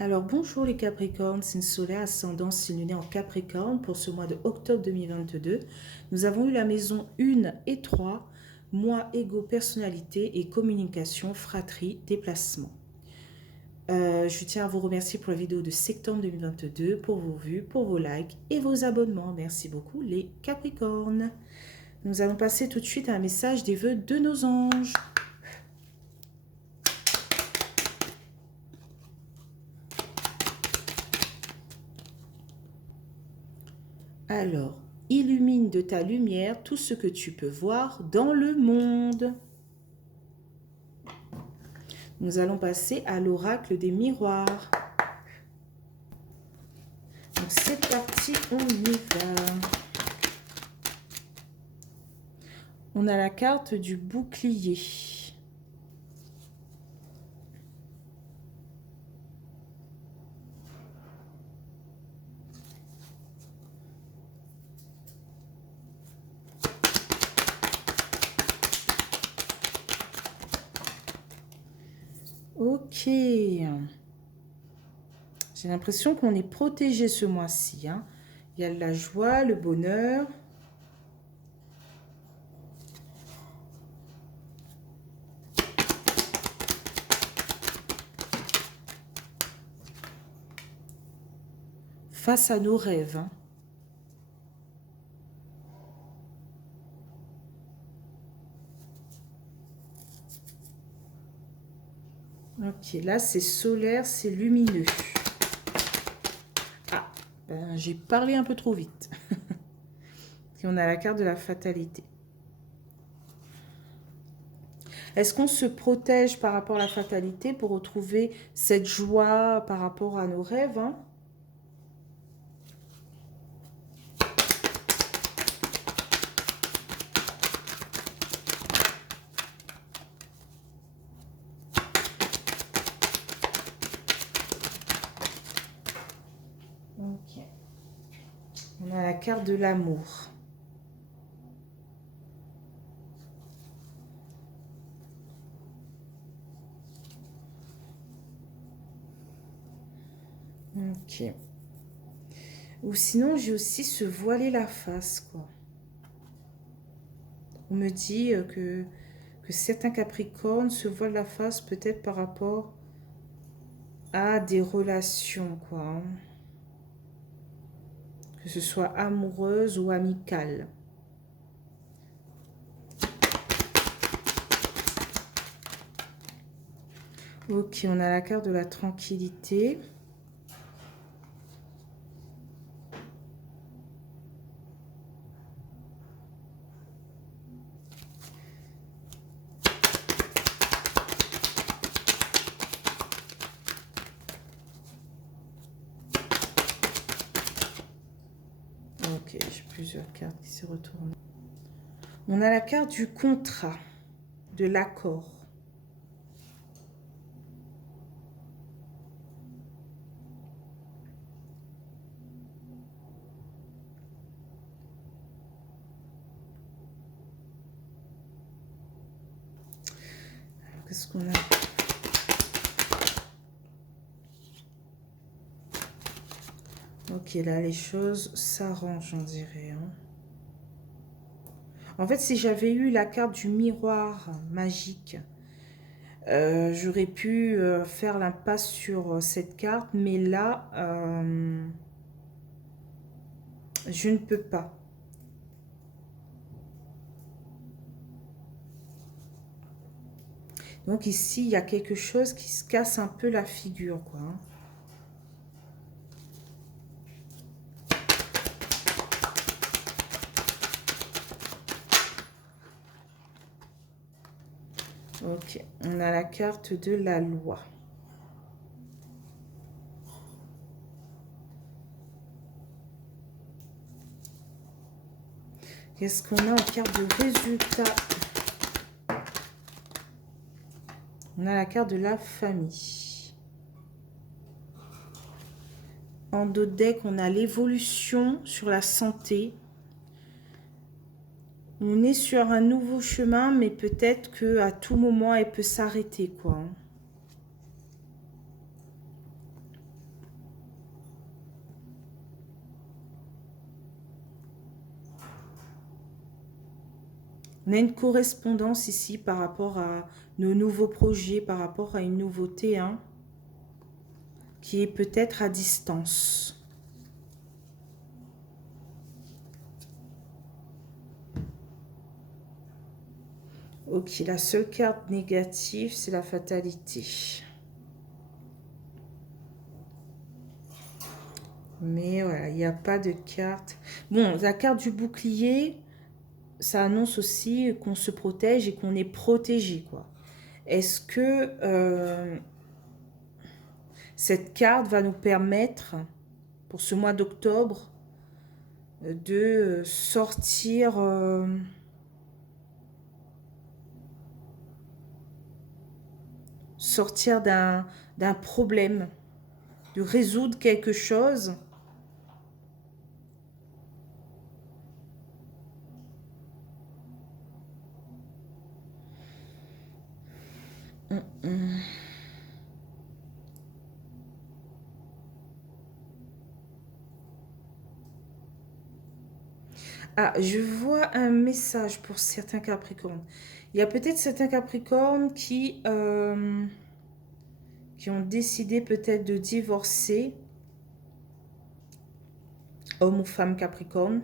Alors bonjour les Capricornes, signe solaire, ascendant, signe lunaire en Capricorne pour ce mois de octobre 2022. Nous avons eu la maison 1 et 3, moi, ego, personnalité et communication, fratrie, déplacement. Je tiens à vous remercier pour la vidéo de septembre 2022, pour vos vues, pour vos likes et vos abonnements. Merci beaucoup les Capricornes. Nous allons passer tout de suite à un message des vœux de nos anges. Alors, illumine de ta lumière tout ce que tu peux voir dans le monde. Nous allons passer à l'oracle des miroirs. Donc c'est parti, on y va. On a la carte du bouclier. Ok. J'ai l'impression qu'on est protégé ce mois-ci. Hein. Il y a la joie, le bonheur. Face à nos rêves. Hein. Ok, là c'est solaire, c'est lumineux. Ah, ben, j'ai parlé un peu trop vite. Et on a la carte de la fatalité. Est-ce qu'on se protège par rapport à la fatalité pour retrouver cette joie par rapport à nos rêves, hein? Ok. On a la carte de l'amour. Ok. Ou sinon, j'ai aussi se voiler la face, quoi. On me dit que certains Capricornes se voilent la face peut-être par rapport à des relations, quoi. Hein. Que ce soit amoureuse ou amicale. Ok, on a la carte de la tranquillité. Ok, j'ai plusieurs cartes qui se retournent. On a la carte du contrat, de l'accord. Qu'est-ce qu'on a? Ok, là, les choses s'arrangent, on dirait. Hein. En fait, si j'avais eu la carte du miroir magique, j'aurais pu faire l'impasse sur cette carte. Mais là, je ne peux pas. Donc ici, il y a quelque chose qui se casse un peu la figure, quoi. Hein. Ok, on a la carte de la loi. Qu'est-ce qu'on a en carte de résultat? On a la carte de la famille. En dos de deck, on a l'évolution sur la santé. On est sur un nouveau chemin, mais peut-être qu'à tout moment, elle peut s'arrêter, quoi. On a une correspondance ici par rapport à nos nouveaux projets, par rapport à une nouveauté, hein, qui est peut-être à distance. Ok, la seule carte négative, c'est la fatalité. Mais voilà, il n'y a pas de carte. Bon, la carte du bouclier, ça annonce aussi qu'on se protège et qu'on est protégé, quoi. Est-ce que cette carte va nous permettre, pour ce mois d'octobre, de sortir... sortir d'un problème, de résoudre quelque chose. Ah, je vois un message pour certains Capricornes. Il y a peut-être certains Capricornes qui ont décidé peut-être de divorcer, homme ou femme Capricorne,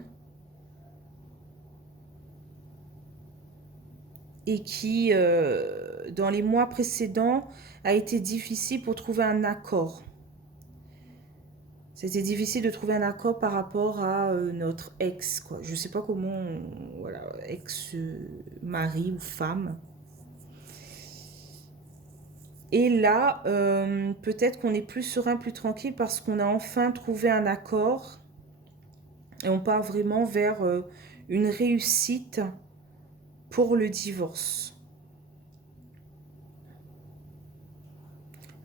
et qui, dans les mois précédents, a été difficile pour trouver un accord. C'était difficile de trouver un accord par rapport à notre ex, quoi. Je sais pas comment, voilà, ex-mari ou femme. Et là, peut-être qu'on est plus serein, plus tranquille parce qu'on a enfin trouvé un accord et on part vraiment vers une réussite pour le divorce.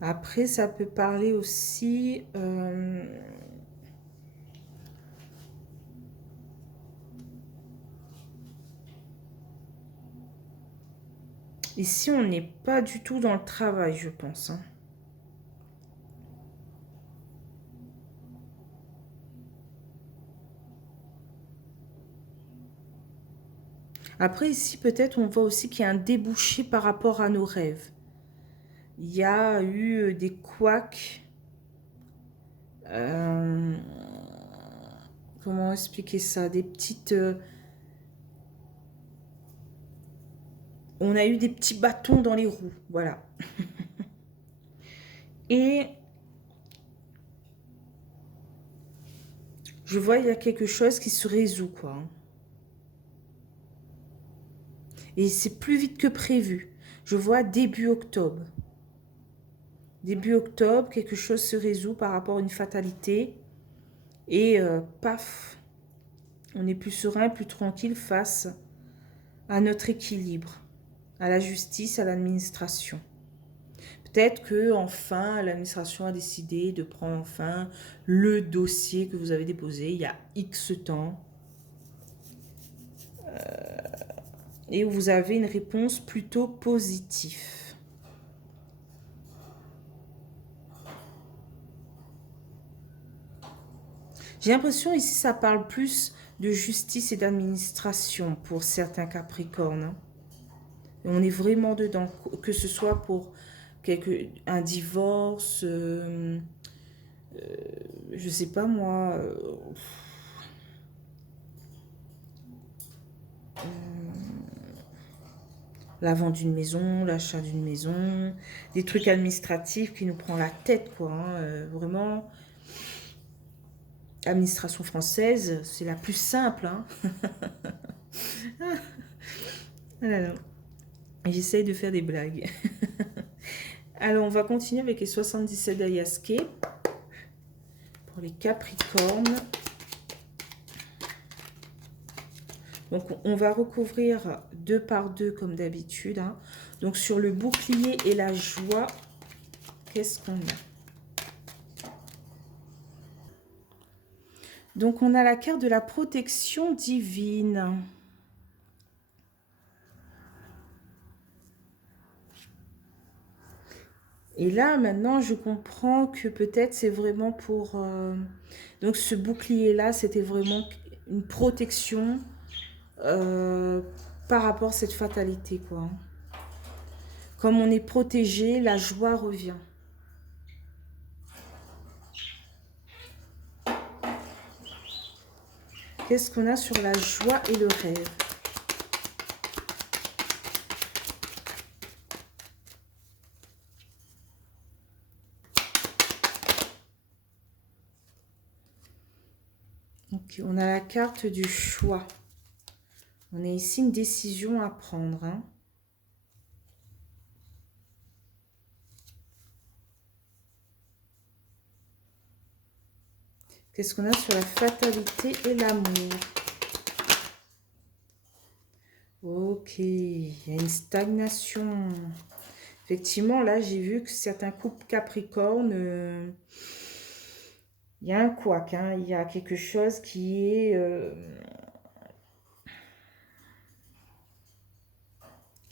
Après, ça peut parler aussi... ici, on n'est pas du tout dans le travail, je pense, hein. Après, ici, peut-être, on voit aussi qu'il y a un débouché par rapport à nos rêves. Il y a eu des couacs. Comment expliquer ça? Des petites... on a eu des petits bâtons dans les roues, voilà. Et je vois, il y a quelque chose qui se résout, quoi. Et c'est plus vite que prévu. Je vois début octobre. Début octobre, quelque chose se résout par rapport à une fatalité. Et paf, on est plus serein, plus tranquille face à notre équilibre, à la justice, à l'administration. Peut-être que enfin l'administration a décidé de prendre enfin le dossier que vous avez déposé il y a X temps et où vous avez une réponse plutôt positive. J'ai l'impression ici ça parle plus de justice et d'administration pour certains Capricornes, hein. Et on est vraiment dedans, que ce soit pour un divorce, je sais pas moi, la vente d'une maison, l'achat d'une maison, des trucs administratifs qui nous prend la tête, quoi, hein, vraiment, administration française, c'est la plus simple, hein. Ah là là. J'essaye de faire des blagues. Alors, on va continuer avec les 77 d'Ayaske pour les Capricornes. Donc, on va recouvrir 2 par 2 comme d'habitude, hein. Donc, sur le bouclier et la joie, qu'est-ce qu'on a? Donc, on a la carte de la protection divine. Et là, maintenant, je comprends que peut-être c'est vraiment pour... donc, ce bouclier-là, c'était vraiment une protection par rapport à cette fatalité, quoi. Comme on est protégé, la joie revient. Qu'est-ce qu'on a sur la joie et le rêve? Ok, on a la carte du choix. On a ici une décision à prendre, hein. Qu'est-ce qu'on a sur la fatalité et l'amour? Ok, il y a une stagnation. Effectivement, là, j'ai vu que certains couples Capricorne, il y a un couac, hein, il y a quelque chose qui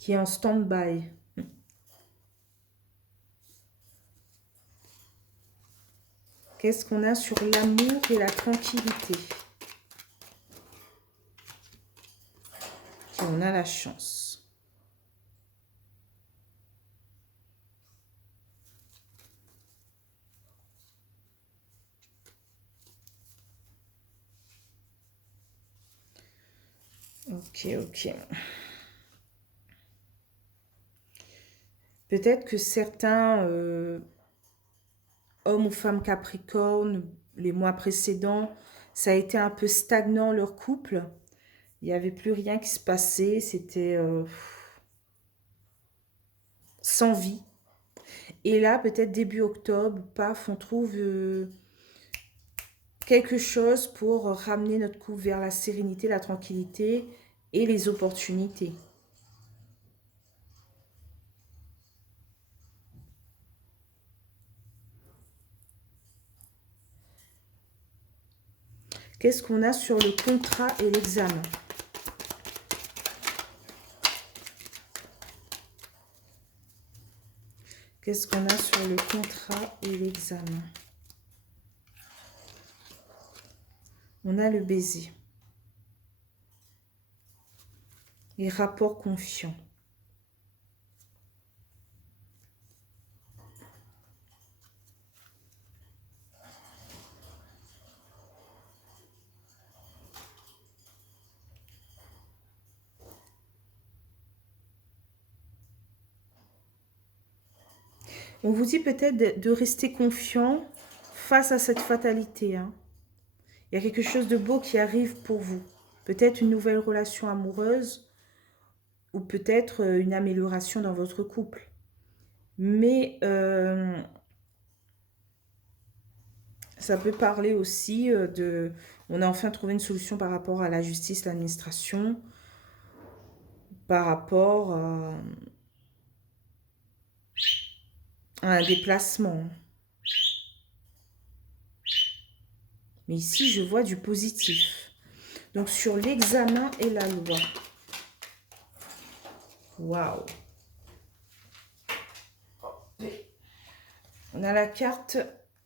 est en stand-by. Qu'est-ce qu'on a sur l'amour et la tranquillité? Et on a la chance. Ok, ok. Peut-être que certains hommes ou femmes Capricorne, les mois précédents, ça a été un peu stagnant leur couple. Il n'y avait plus rien qui se passait, c'était sans vie. Et là, peut-être début octobre, paf, on trouve quelque chose pour ramener notre couple vers la sérénité, la tranquillité et les opportunités. Qu'est-ce qu'on a sur le contrat et l'examen? Qu'est-ce qu'on a sur le contrat et l'examen? On a le baiser. Et rapport confiant. On vous dit peut-être de rester confiant face à cette fatalité, hein. Il y a quelque chose de beau qui arrive pour vous. Peut-être une nouvelle relation amoureuse ou peut-être une amélioration dans votre couple. Mais ça peut parler aussi de... On a enfin trouvé une solution par rapport à la justice, l'administration, par rapport à un déplacement. Mais ici, je vois du positif. Donc, sur l'examen et la loi. Waouh! On a la carte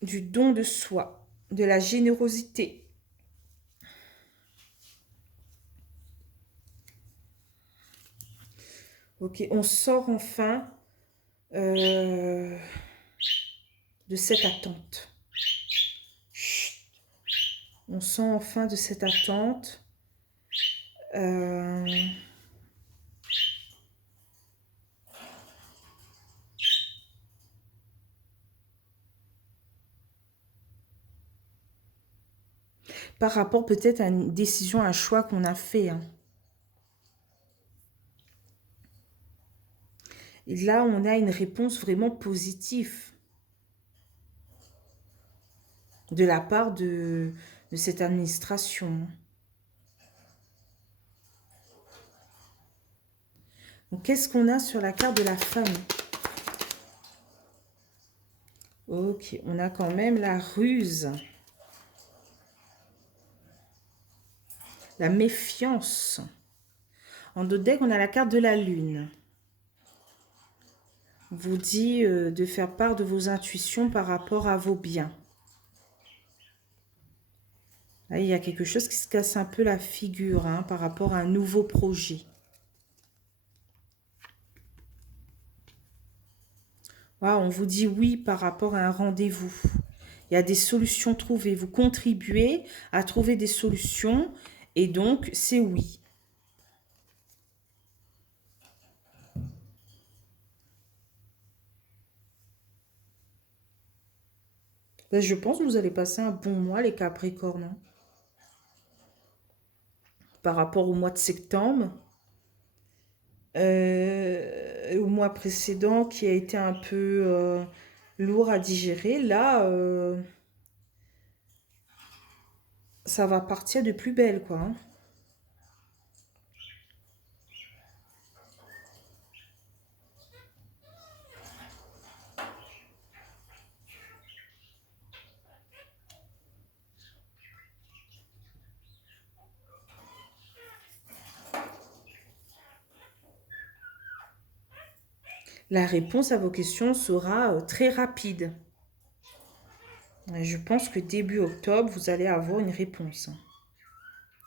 du don de soi, de la générosité. Ok, on sort enfin de cette attente. Chut. On sort enfin de cette attente. Par rapport peut-être à une décision, un choix qu'on a fait, hein. Et là, on a une réponse vraiment positive de la part de cette administration. Donc, qu'est-ce qu'on a sur la carte de la famille? Ok, on a quand même la ruse. La méfiance. En dos de deck, on a la carte de la lune. On vous dit de faire part de vos intuitions par rapport à vos biens. Là, il y a quelque chose qui se casse un peu la figure, hein, par rapport à un nouveau projet. Voilà, on vous dit oui par rapport à un rendez-vous. Il y a des solutions trouvées. Vous contribuez à trouver des solutions et donc c'est oui. Ben, je pense que vous allez passer un bon mois, les Capricornes, hein. Par rapport au mois de septembre, au mois précédent qui a été un peu lourd à digérer. Là, ça va partir de plus belle, quoi, hein. La réponse à vos questions sera très rapide. Et je pense que début octobre, vous allez avoir une réponse, hein,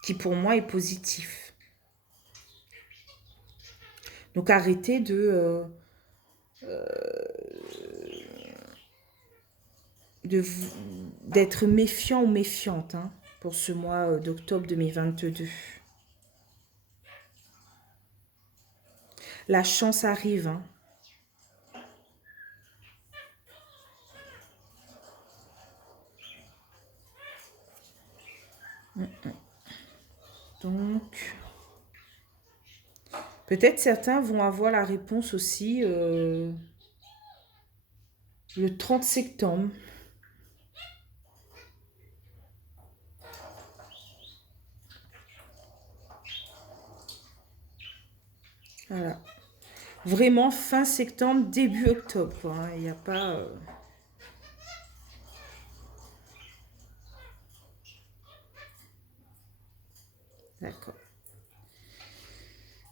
qui pour moi est positive. Donc arrêtez de d'être méfiant ou méfiante, hein, pour ce mois d'octobre 2022. La chance arrive, hein. Donc, peut-être certains vont avoir la réponse aussi le 30 septembre. Voilà. Vraiment fin septembre, début octobre, quoi, hein. Il n'y a pas... D'accord.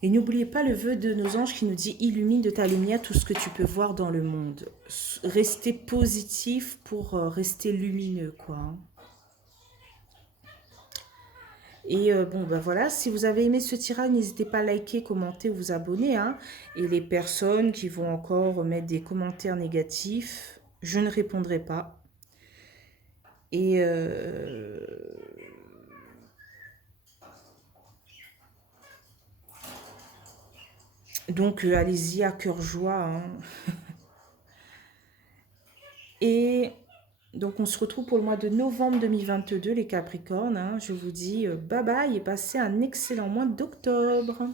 Et n'oubliez pas le vœu de nos anges qui nous dit illumine de ta lumière tout ce que tu peux voir dans le monde. Restez positif pour rester lumineux, quoi, hein. Et bon, ben voilà, si vous avez aimé ce tirage, n'hésitez pas à liker, commenter ou vous abonner, hein. Et les personnes qui vont encore mettre des commentaires négatifs, je ne répondrai pas. Et donc, allez-y à cœur joie, hein. Et donc, on se retrouve pour le mois de novembre 2022, les Capricornes, hein. Je vous dis bye bye et passez un excellent mois d'octobre.